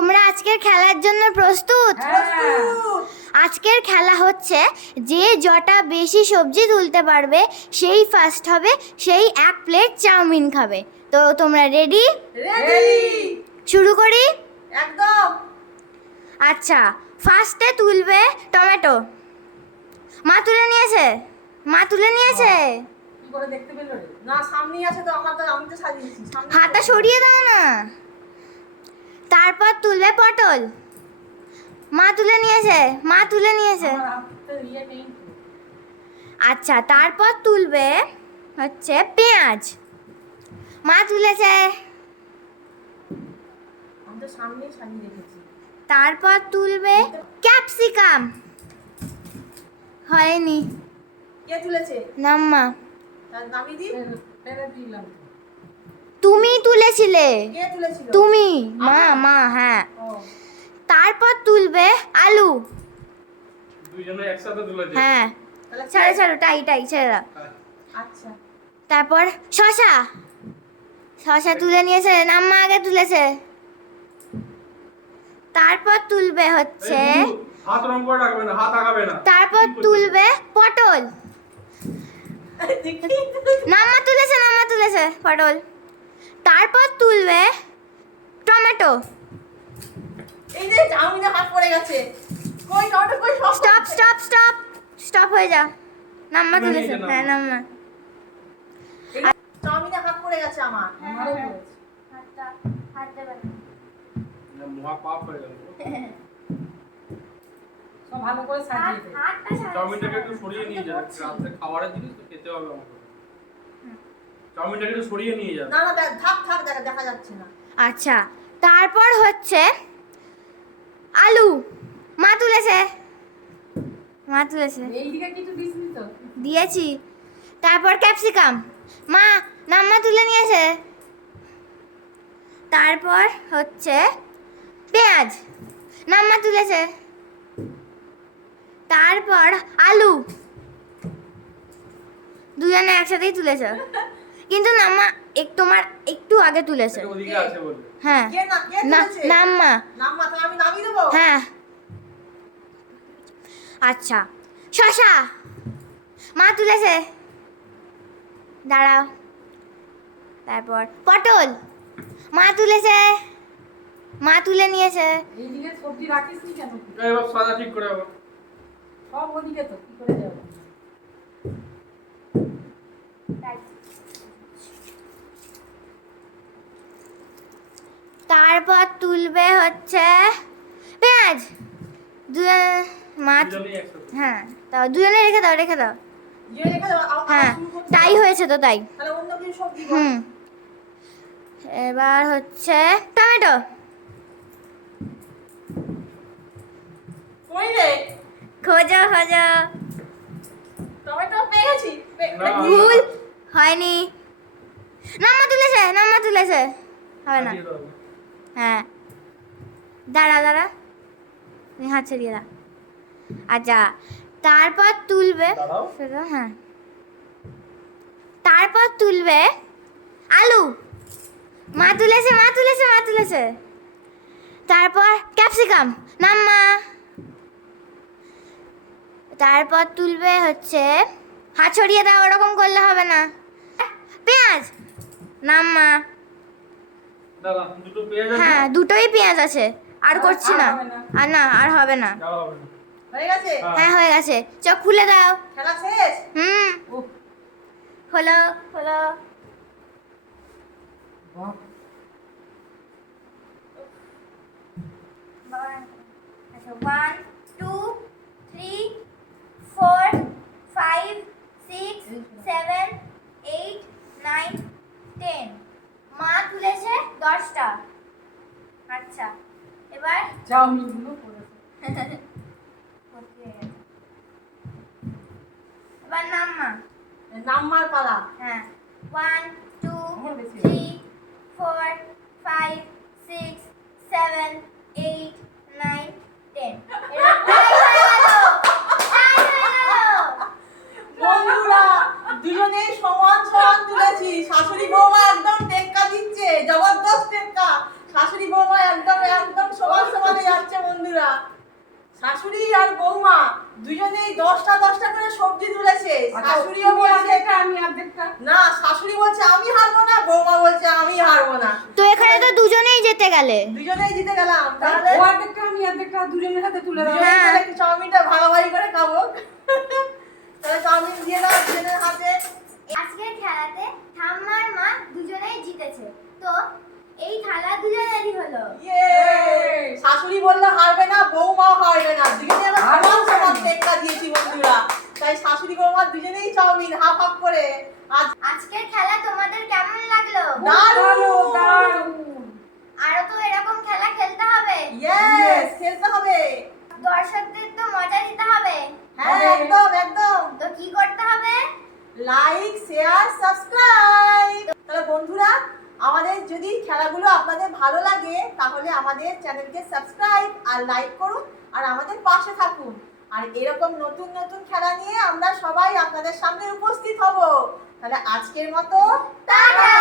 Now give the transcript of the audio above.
তোমরা আজকের খেলার জন্য প্রস্তুত? প্রস্তুত। আজকের খেলা হচ্ছে যে জটা বেশি সবজি তুলতে পারবে সেই ফার্স্ট হবে সেই এক প্লেট চাউমিন খাবে। তো তোমরা রেডি শুরু করি? একদম। আচ্ছা ফার্স্টে তুলবে টমেটো। মা তুলে নিয়েছে? মা তুলে নিয়েছে? কি করে দেখতে পেল রে? না সামনেই আছে তো আমার তো আমি তো সাজিয়েছি সামনে হাতটা সরিয়ে দাও না। তারপর তুলবে পটল। মা তুলে নিয়েছে মা তুলে নিয়েছে। আচ্ছা তারপর তুলবে হচ্ছে পেঁয়াজ। মা তুলেছে। তারপর তুলবে ক্যাপসিকাম। হয়নি। কে তুলেছে? ফেলে দিলাম। তুমি তুলেছিলে। তুমি। মা মা হ্যাঁ। তারপর তুলবে আলু। দুইজনে একসাথে তুলেছে। হ্যাঁ? ছাড়ো ছাড়ো টাই টাই ছেড়ে দাও। আচ্ছা। তারপর শশা। শশা তুলে নিয়েছে। নাম্মা আগে তুলেছে। তারপর তুলবে হচ্ছে হাত রং করে রাখবে না হাত আগাবে না। তারপর তুলবে পটল। নাম্মা তুলেছে নাম্মা তুলেছে পটল। তারপর তুলবে টমেটো। এই যে চাউমিনে হাত পড়ে গেছে। কই টমেটো কই সব স্টপ স্টপ স্টপ স্টপ হয়ে যা। নাম্মা তুলে তুলেছে। হ্যাঁ নাম্মা। চাউমিনে হাত পড়ে গেছে আমার। আমারও হ্যাঁ। না, পাপ হয়ে গেল। সব ভালো করে সাজিয়ে দে। চাউমিনটাকে একটু সরিয়ে নিয়ে খাবারের জিনিস তো খেতে হবে আমাকে। চাউমিনটাকে একটু সরিয়ে নিয়ে যাবে। না না দেখ, থাক থাক দেখা দেখা যাচ্ছে না। আচ্ছা তারপর হচ্ছে আলু মা তুলেছে। মা তুলেছে। এইদিকে কিছু দিসনি তো। দিয়েছি। তারপর ক্যাপসিকাম। মা নাম্মা তুলে নিয়েছে। তারপর হচ্ছে পেঁয়াজ। নাম্মা তুলেছে। তারপর আলু। দুজনে একসাথেই তুলেছে। কিন্তু নাম্মা এক তোমার একটু আগে তুলেছে। এটা ওদিকে আছে বলে। হ্যাঁ। না কে না তুলেছে? নাম্মা নাম্মা তাহলে আমি নামিয়ে দেবো? হ্যাঁ। আচ্ছা। শশা মা তুলেছে। দাঁড়াও। তারপর পটল মা তুলেছে। মা তুলে নিয়েছে। সবজি রাখিস নি কেন সাদা ঠিক করে সব ওদিকে তো কি করে যাব? তারপর তুলবে হচ্ছে পেঁয়াজ। দুজন মা দুজনেই একসাথে। হ্যাঁ তাও দুজনে রেখে দাও রেখে দাও। হ্যাঁ তাই হয়েছে তো তাই। হুম। এবার হচ্ছে টমেটো। কই রে? খোঁজো খোঁজো। ভুল হয়নি। নাম্মা তুলেছে নাম্মা তুলেছে। হবে না। হ্যাঁ। দাঁড়া দাঁড়া। হাত ছড়িয়ে দাও আচ্ছা তারপর তুলবে হ্যাঁ। তারপর তুলবে আলু। মা তুলেছে মা তুলেছে মা তুলেছে। তারপর ক্যাপসিকাম নাম্মা। তারপর তুলবে হচ্ছে হাত ছড়িয়ে দাও ওরকম করলে হবে না। পেঁয়াজ নাম্মা দাঁড়া, দুটো পেঁয়াজ আছে? হ্যাঁ দুটোই পেঁয়াজ আছে। আর করছি না। আর না আর হবে না। দাঁড়া হবে না। হয়ে গেছে? হ্যাঁ। হ্যাঁ গেছে। চোখ খুলে দাও। হুম। উফ, খোলো খোলো। বাহ। আচ্ছা one two three four five six seven eight nine ten মা তুলেছে দশটা। আচ্ছা এবার? চাউমিনগুলো। এবার নাম মা নাম্বার পালা। হ্যাঁ। One two three four five six seven eight nine ten বন্ধুরা দুজনেই সমান সমান তুলেছি শাশুড়ি বৌমা একদম টেক্কা দিচ্ছে জবরদস্ত টেক্কা শাশুড়ি বৌমা একদম একদম সমান শাশুড়ি আর বৌমা দুজনেই দশটা দশটা করে সবজি তুলেছে। আচ্ছা, শাশুড়িও বলছে আমি অর্ধেকটা না শাশুড়ি বলছে আমি হারবো না বৌমা বলছে আমি হারবো না। তো এখানে তো দুজনেই যেতে গেলে। দুজনেই জিতে গেলাম। তাহলে ও অর্ধেকটা আমি অর্ধেকটা দুজনের হাতে তুলে দাও। হ্যাঁ। চাউমিনটা ভাগাভাগি করে খাব। তাহলে চাউমিন দিয়ে দাও দুজনের হাতে। আজকের খেলাতে ঠাম্মার মা দুজনেই জিতেছে। তো এই থালা দুজনেরই হলো। ইয়ে! শাশুড়ি বলল হারবে না বৌমাও হারবে না। দুজনে আমরা সমান সমান টেক্কা দিয়েছি বন্ধুরা তাই শাশুড়ি বৌমা দুজনেই চাউমিন হাফ হাফ করে। আজ আজকের খেলা তোমাদের কেমন লাগল? দারুণ! দারুণ। আরও তো এরকম খেলা খেলতে হবে। ইয়েস খেলতে হবে। দর্শকদের তো মজা দিতে হবে। হ্যাঁ একদম একদম। তো কি করতে হবে? লাইক শেয়ার সাবস্ক্রাইব তাহলে বন্ধুরা আমাদের যদি খেলাগুলো আপনাদের ভালো লাগে তাহলে আমাদের চ্যানেলকে সাবস্ক্রাইব আর লাইক করুন আর আমাদের পাশে থাকুন। আর এরকম নতুন নতুন খেলা নিয়ে আমরা সবাই আপনাদের সামনে উপস্থিত হব। তাহলে আজকের মতো টাটা!